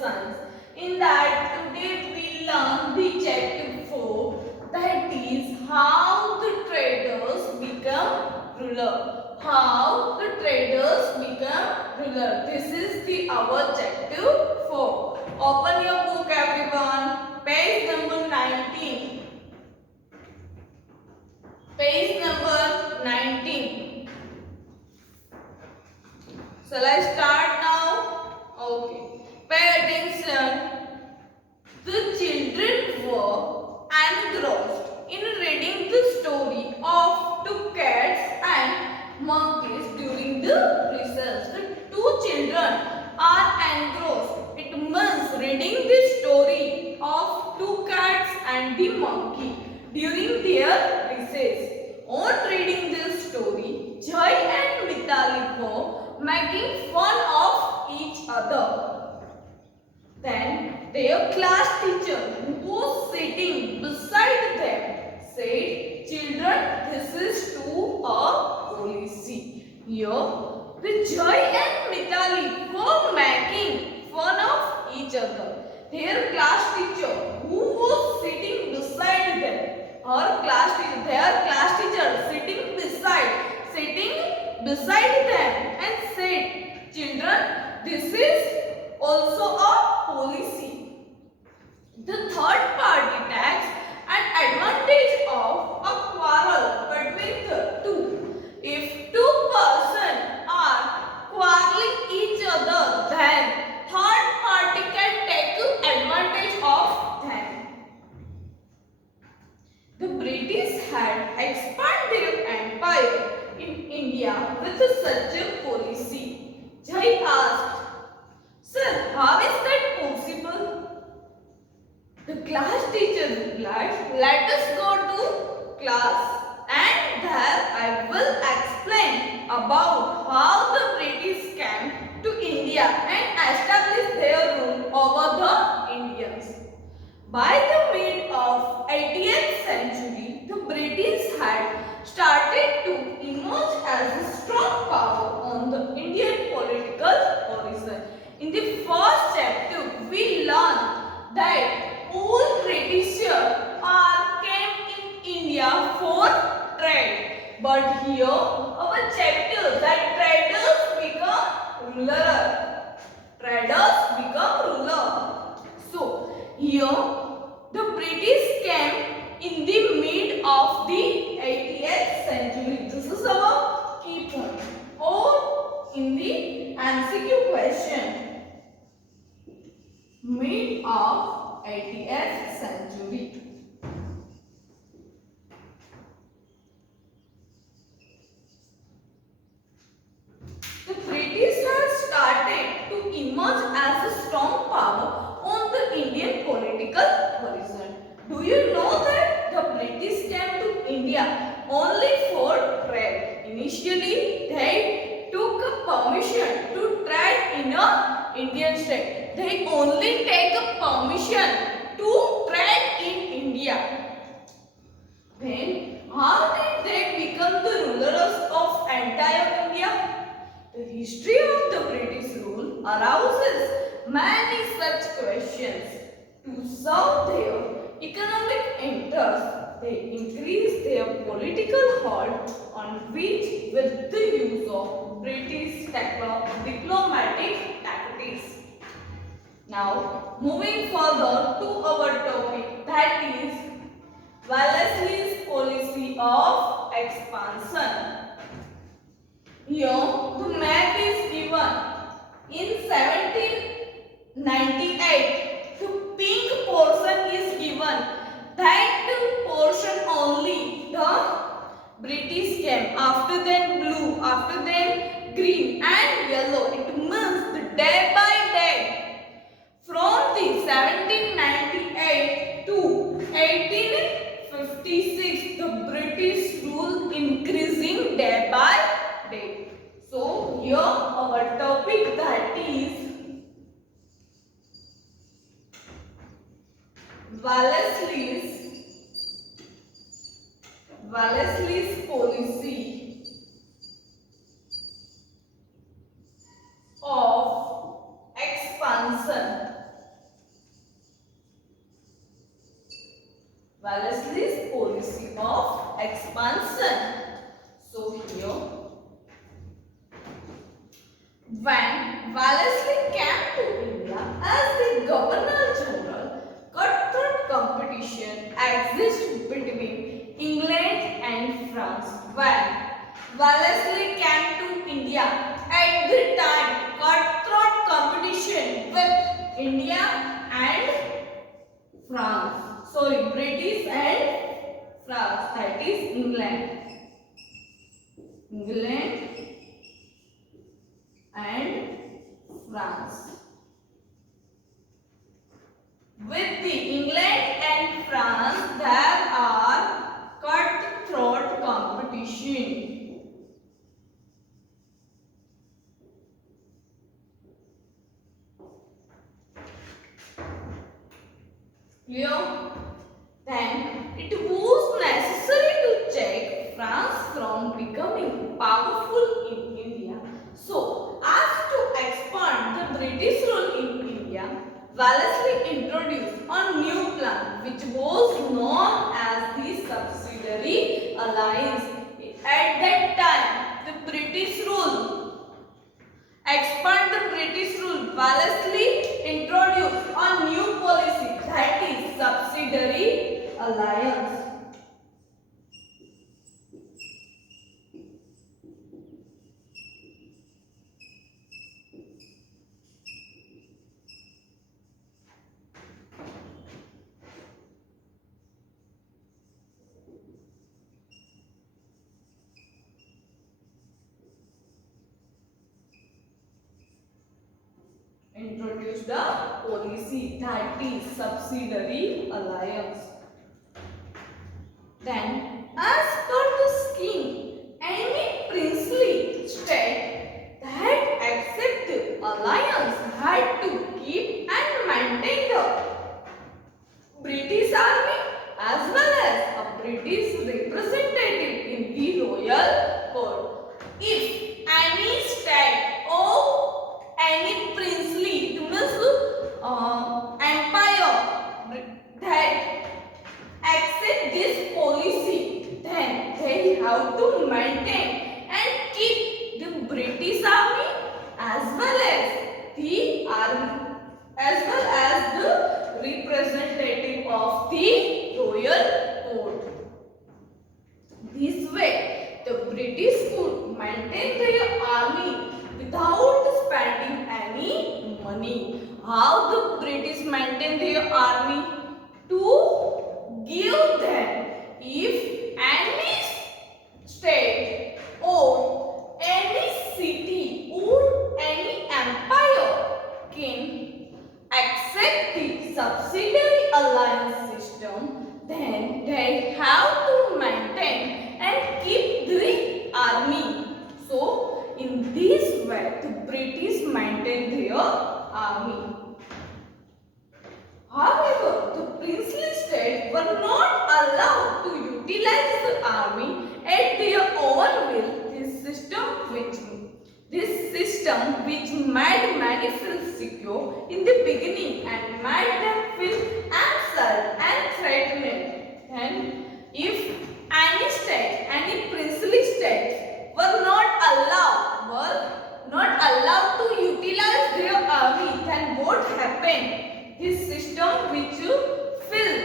sons. In that today we learn the chapter 4, that is how the traders become ruler. How the traders become ruler. This is the our chapter 4. Open your book everyone. Page number 19. Page number 19. Shall I start now? Okay. Pay attention. The children were engrossed in reading the story of two cats and monkeys during the recess. The two children are engrossed. It means reading the story of two cats and the monkey during their recess. On reading this story, Jai and Mitali were making fun of each other. Then their class teacher, who was sitting beside them, said, "Children, this is to a policy." Here, the Joy and Mitali were making fun of each other. Their class teacher, who was sitting beside them, their class teacher sitting beside them and said, "Children, this is also a policy." The third party takes an advantage of a quarrel between the two. If two persons are quarreling each other, then third party can take advantage of them. The British had expanded their empire in India with such a policy. Jai asked, "Sir, how is that possible?" The class teacher replied, "Let us go to class and there I will explain about how the British came to India and established their rule over the Indians." By the mid of 18th century, the British had started to emerge as a strong power on the Indian political horizon. In the first chapter, we learned that all Britishers came in India for trade. But here, our chapter that traders become ruler. Traders become ruler. So, here the British came in the mid of the 18th century. This is our key point. Or in the MCQ question, mid of 18th century. The British had started to emerge as a strong power on the Indian political horizon. Do you know that the British came to India only for trade? Initially, they took permission to trade in an Indian state. They only take permission to trade in India. Then, how did they become the rulers of entire India? The history of the British rule arouses many such questions. To serve their economic interests, they increased their political hold on which with the use of British diplomatic tactics. Now, moving further to our topic, that is Wellesley's policy of expansion. Here, the map is given in 1798. The pink portion is given. That portion only the British came. After then blue, after then green and yellow. It means the day by day. From the 1798 to 1856, the British rule increasing day by day. So here our topic, that is Wellesley's policy of expansion. expansion. Wellesley's policy of expansion. So here, when Wellesley came to India as the Governor General, cutthroat competition exists between England and France. When Wellesley came to India, at the time, cutthroat competition with India and France. Sorry, British and France, that is England. England and France. With the England and France, there are cutthroat competition. Clear? Then it was necessary to check France from becoming powerful in India. So, as to expand the British rule in India, Wellesley introduced a new plan which was known as the Subsidiary Alliance. At that time, the British rule expand the British rule. Wellesley introduced a new policy, that is Subsidiary Alliance. Introduced the policy, that is Subsidiary Alliance. Then, as per the scheme, any princely state that accept the alliance had to keep and maintain the British army as well as a British representative in the royal court. If any state or any princely, it means empire that accept this policy, then they have to maintain and keep the British army as well as the army as well as the representative of the royal court. This way, the British could maintain their army without spending any money. How the British maintain their army? To give them, if any state or any city or any empire can accept the subsidiary alliance system, then they have to maintain and keep the army. So, in this way, the British maintain their army. However, the princely states were not allowed to utilize the army at their own will. This system which made many feel secure in the beginning and made them feel uncertain and threatened. And if any state, any princely state were not allowed to utilize their army, then what happened? This system which you feel,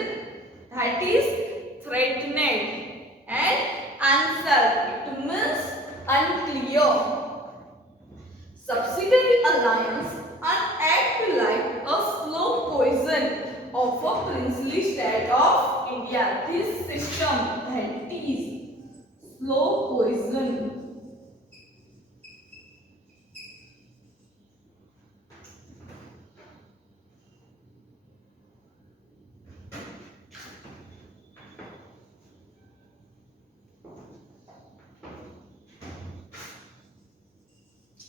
that is threatened and uncertain, it means unclear. Subsidiary alliance act like a slow poison of a princely state of India. This system, that is slow poison.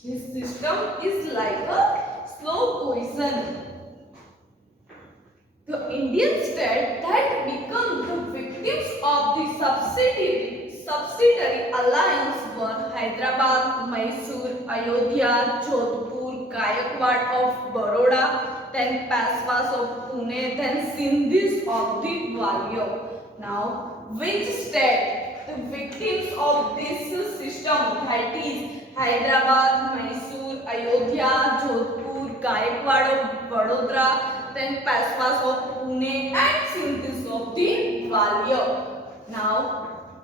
This system is like a slow poison. The Indian state that become the victims of the subsidiary alliance were Hyderabad, Mysore, Ayodhya, Jodhpur, Gaikwad of Baroda, then Pashwas of Pune, then Sindhis of the Gwalior. Now, which state the victims of this system, that is Hyderabad, Mysore, Ayodhya, Jodhpur, Gaikwad of Vadodara, then Pashwas of Pune and Sindhis of the Gwalior. Now,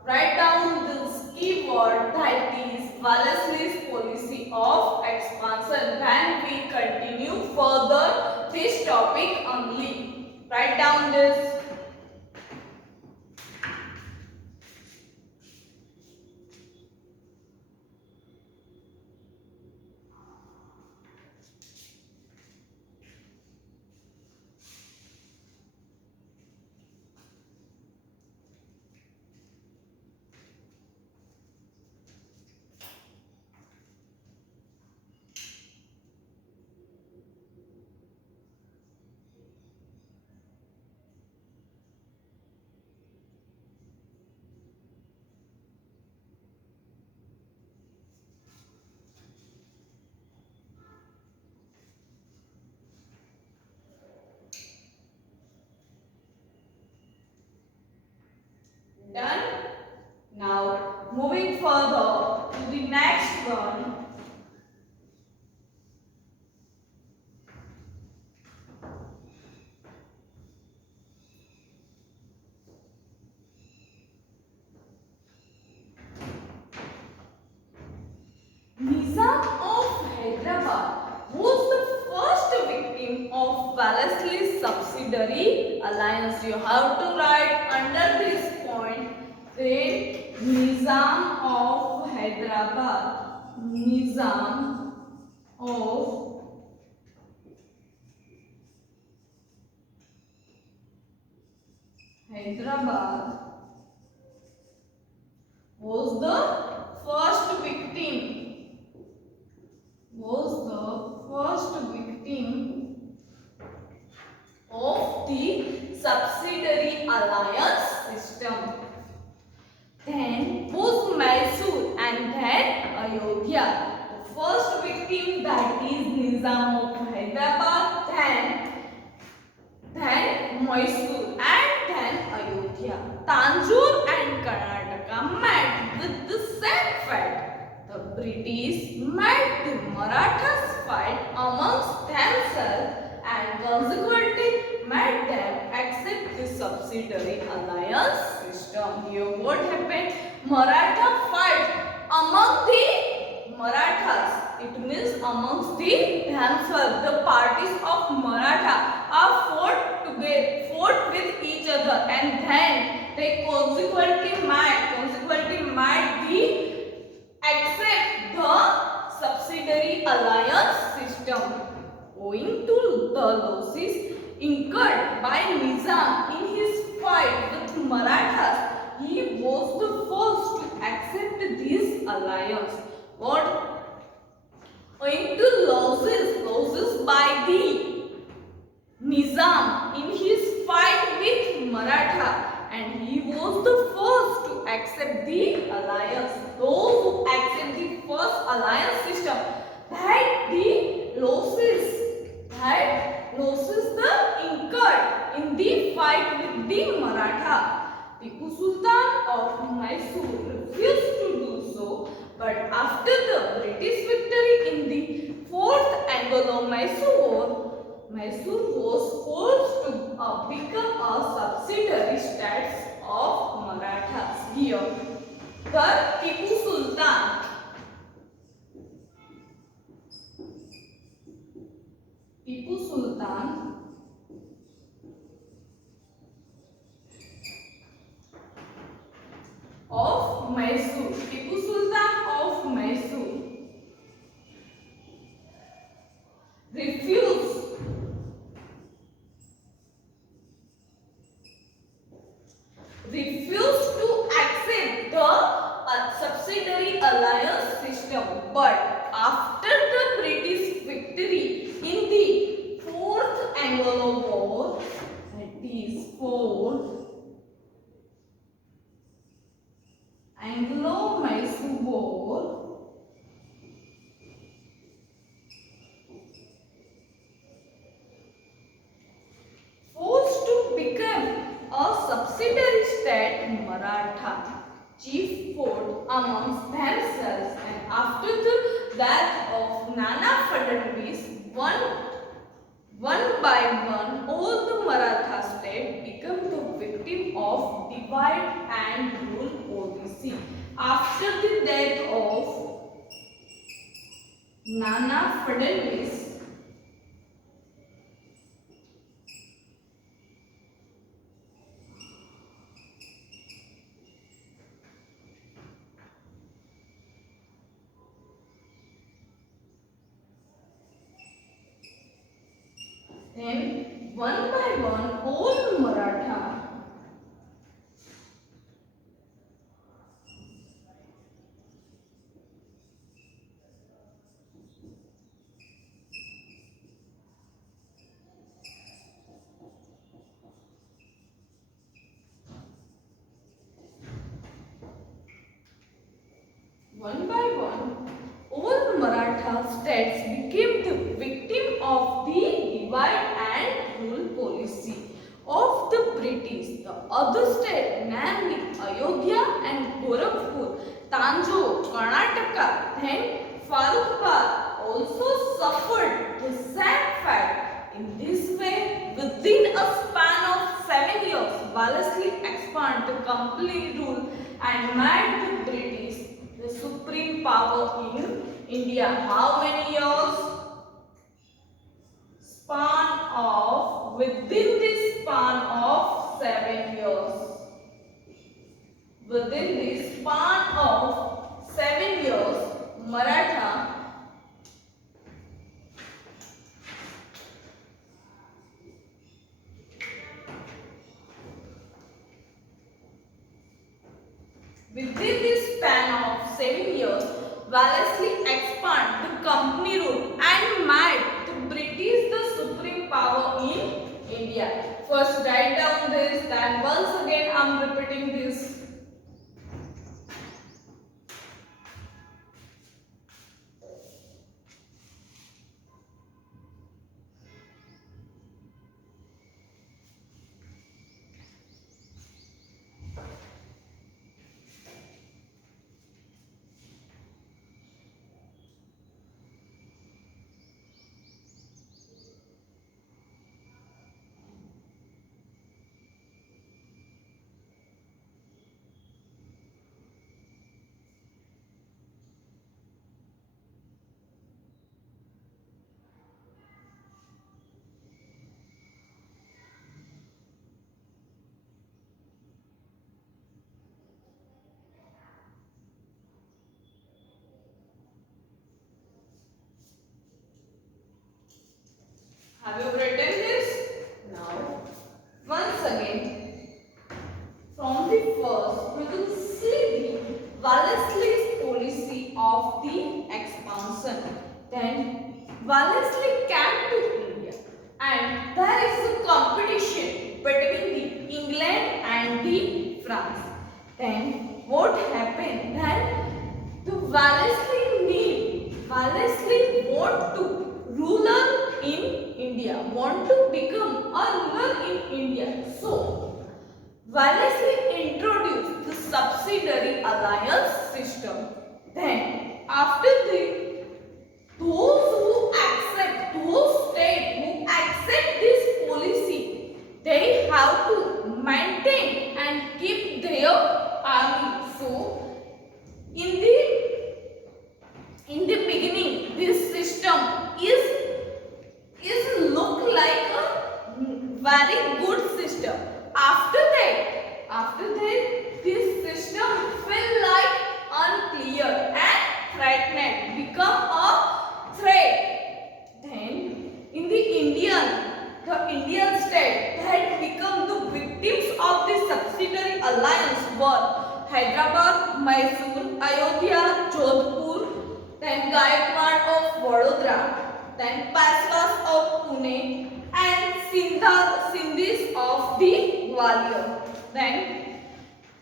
write down this keyword, that is Wellesley's policy of expansion. Then we continue further this topic only. Write down this. Done. Now moving further to the next one. Nizam of Hyderabad was the first victim of Wellesley's subsidiary alliance. You have to write under this point that Nizam of Hyderabad. Nizam of Hyderabad was the first victim. Of the subsidiary alliance system. Then was Mysore and then Ayodhya. The first victim, that is Nizam of Hyderabad, then Mysore and then Ayodhya. Tanjore and Karnataka met with the same fate. The British made the Marathas fight amongst themselves and consequently made them accept the subsidiary alliance system. Here what happened? Maratha fight among the Marathas. It means amongst the themselves. The parties of Maratha are fought with each other, and then they consequently might the accept the subsidiary alliance system. Owing to the losses incurred by Nizam in his fight with Marathas, he was the first to accept this alliance. What? Owing to losses by the Nizam in his fight with Maratha, and he was the first to accept the alliance. Those who accept the first alliance system, that the losses incurred in the fight with the Maratha. Tipu Sultan of Mysore refused to do so, but after the British victory in the 4th Anglo-Mysore War, Mysore was forced to become a subsidiary state of Marathas. Here, the Tipu Sultan of Mysore. Tipu Sultan of Mysore refused to accept the subsidiary alliance system. But after the British victory in the 4th Anglo War, that is 4th Anglo chief fought amongst themselves, and after the death of Nana Fadnavis, one by one, all the Maratha state became the victim of divide and rule policy. After the death of Nana Fadnavis, then one by one, all Maratha one by one, all Maratha states became the victim of the divide and rule policy of the British. The other states, namely Ayodhya and Gorakhpur, Tanjore, Karnataka, then Farrukhabad, also suffered the same fate. In this way, within a span of 7 years, Wellesley expanded the company rule and made the British the supreme power in India. How many years? Within this span of 7 years. Within this span of 7 years, Maratha Within this span of 7 years, Wellesley expanded the company rule and made the British the supreme power in India. First write down this, then once again I am repeating this. Have you written this? Now, once again, from the first, we will see the Wellesley's policy of the expansion. Then, Wellesley came to India, and there is a competition between the England and the France. Then, what happened? Then, the Wellesley want to ruler in India, want to become a ruler in India. So, Wellesley introduced the subsidiary alliance system. Then, after those states who accept this policy, they have to maintain and keep their army. So, in the beginning, this system is look like a very good system. After that, this system feel like unclear and threatened, become a threat. Then, in the Indian state that become the victims of the subsidiary alliance were Hyderabad, Mysore, Ayodhya, Jodhpur, then Gaikwad of Vadodara, then Pashwas of Pune, and Sindhis of the Gwalior. Then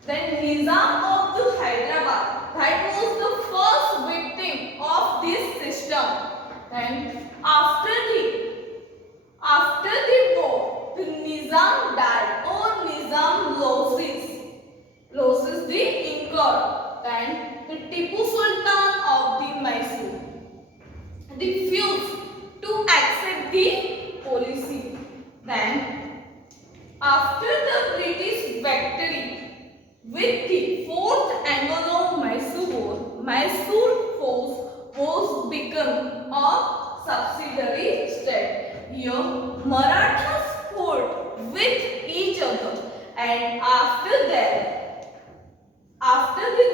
Nizam of the Hyderabad, that was the first victim of this system. Then after the war, the Nizam died or Nizam losses the incurred. Then, after the British victory with the fourth Anglo-Mysore, Mysore force was become a subsidiary state. Here, Marathas fought with each other, and after the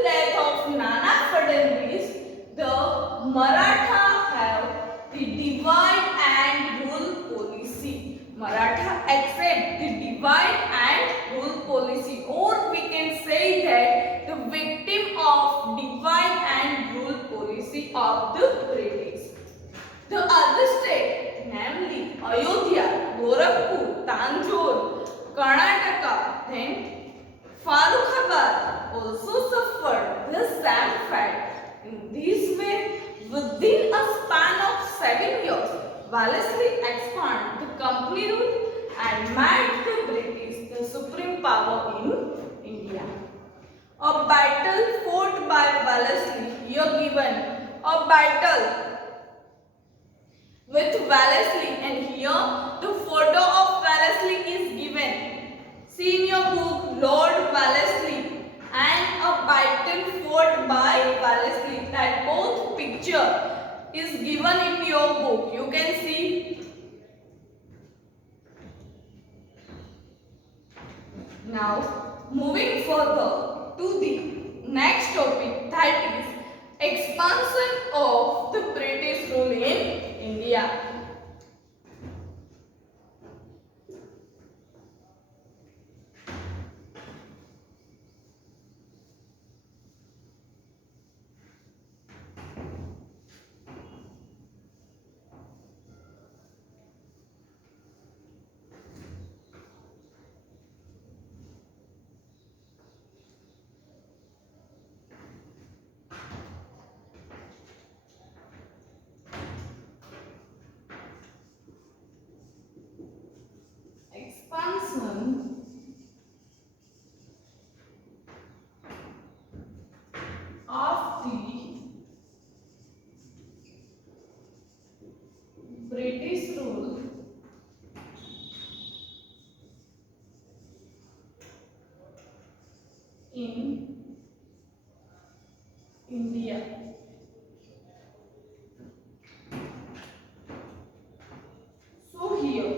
death of Nana Fadnavis, the Maratha have the divide and rule policy. Maratha accept the divide and rule policy, or we can say that the victim of divide and rule policy of the British. The other state, namely Ayodhya, Gorakhpur, Tanjore, Karnataka, then Farrukhabad also suffered the same fate. In this way, within a span of 7 years, Wellesley expanded the company rule and made the British the supreme power in India. A battle fought by Wellesley, here given a battle with Wellesley, and here the photo of Wellesley is given. See in your book Lord Wellesley and a battle fought by Wellesley. That both picture is given in your book. You can see. Now moving further to the next topic, that is expansion of the British rule in India. Expansion of the British rule in India. So here,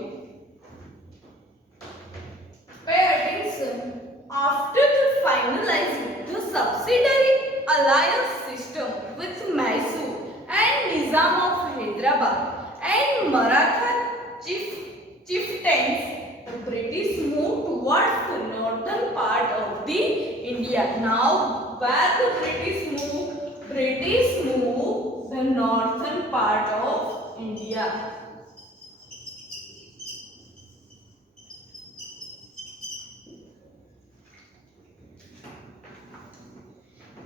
pay attention. After the finalizing the subsidiary alliance system with Mysore and Nizam of Hyderabad and Maratha chieftains, the British moved towards the northern part of the India. Now, where the British moved the northern part of India.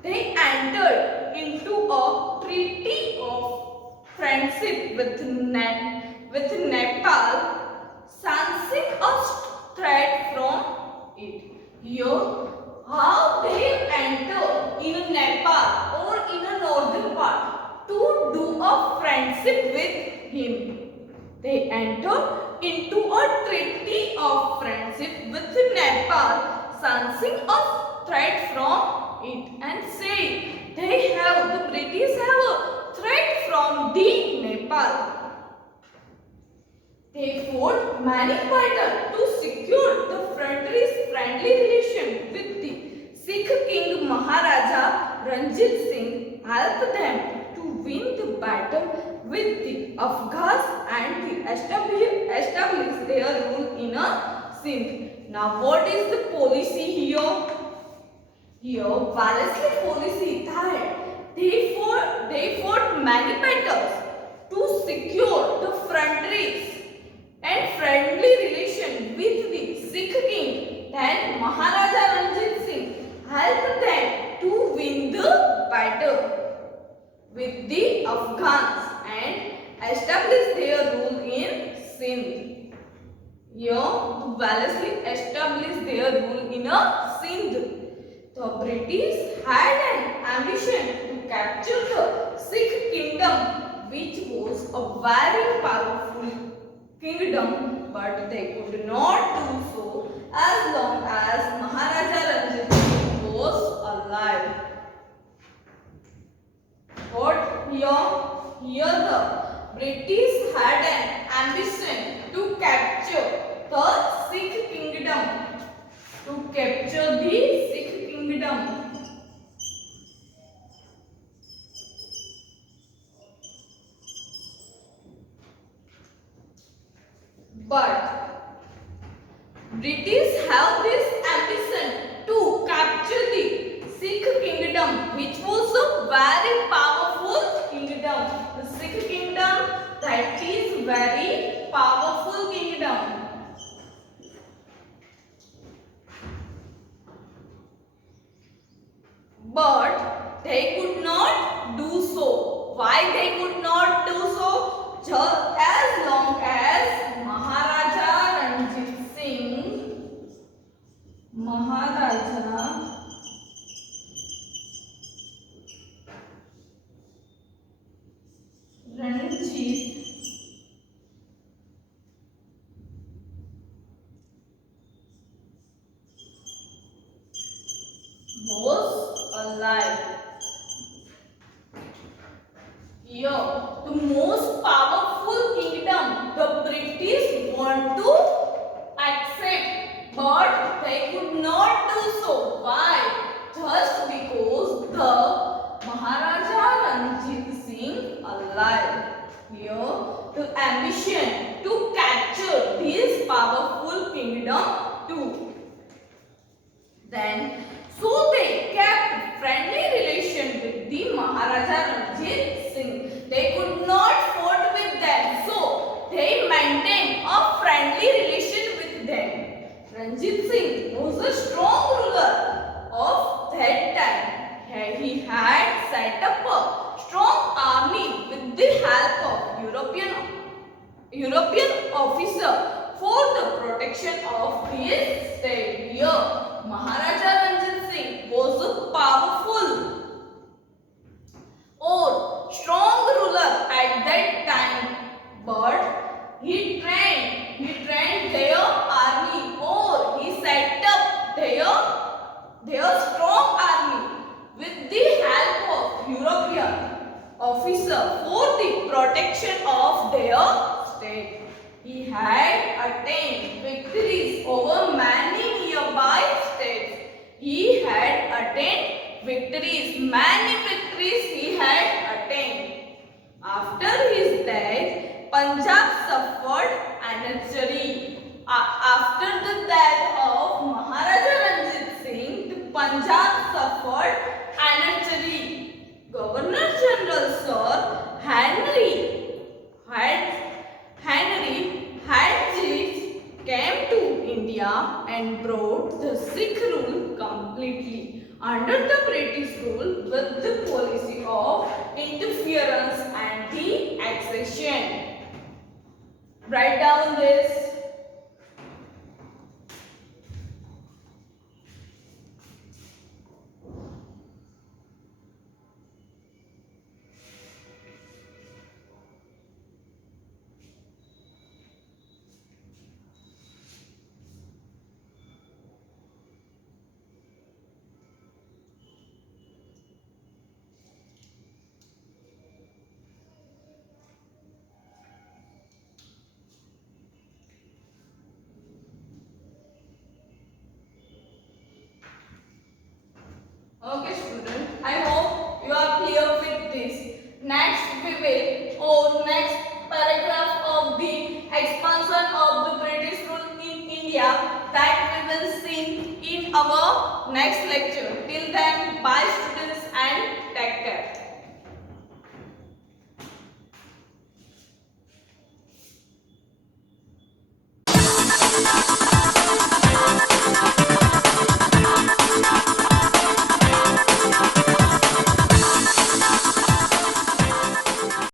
They entered into a treaty of friendship with Nepal, sensing a threat from it. Here, how they enter in Nepal or in a northern part to do a friendship with him. They enter into a treaty of friendship with Nepal, sensing a threat from it, and say the British have a threat from the Nepal. They fought many battles to secure the friendly relation with the Sikh king Maharaja Ranjit Singh, helped them to win the battle with the Afghans and establish their rule in a Sindh. Now what is the policy here? Here, Wellesley policy that they fought many battles to secure the frontiers and friendly relation with the Sikh king. Then Maharaja Ranjit Singh helped them to win the battle with the Afghans and establish their rule in Sindh. Here, Wellesley established their rule in a Sindh. The British had an ambition to capture the Sikh kingdom, which was a very powerful kingdom, but they could not do so as long as Maharaja Ranjit Singh was alive. What here the British had an ambition to capture the Sikh kingdom. To capture the Sikh kingdom. But British have this ambition to capture the Sikh kingdom, which was a very powerful kingdom. The Sikh kingdom, that is very powerful kingdom. But they could not do so. Why they could not do so? Just as long as Maharaja Ranjit Singh, Maharaja Ranjit was alive. Here, the most powerful kingdom the British want to accept, but they could not do so. Why? Just because the Maharaja Ranjit Singh alive. Here, the ambition to capture this powerful kingdom too. Then, so they kept friendly relation with the Maharaja Ranjit Singh. They could not fought with them, so they maintained a friendly relation with them. Ranjit Singh was a strong ruler of that time. He had set up a strong army with the help of European officer for the protection of his state. Here, Maharaja Ranjit Singh was a powerful or strong ruler at that time, but he trained their army, or he set up their strong army with the help of European officer for the protection of their state. He had attained victories over many nearby states. He had attained victories, many victories he had attained. After his death, Punjab suffered anarchy. After the death of Maharaja Ranjit Singh, the Punjab suffered anarchy. Governor General Sir Henry Hadji came to India and brought the Sikh rule completely under the British rule with the policy of interference and the accession. Write down this. Okay student, I hope you are clear with this. Next we will, or next paragraph of the expansion of the British rule in India, that we will see in our next lecture. Till then, bye students and take care.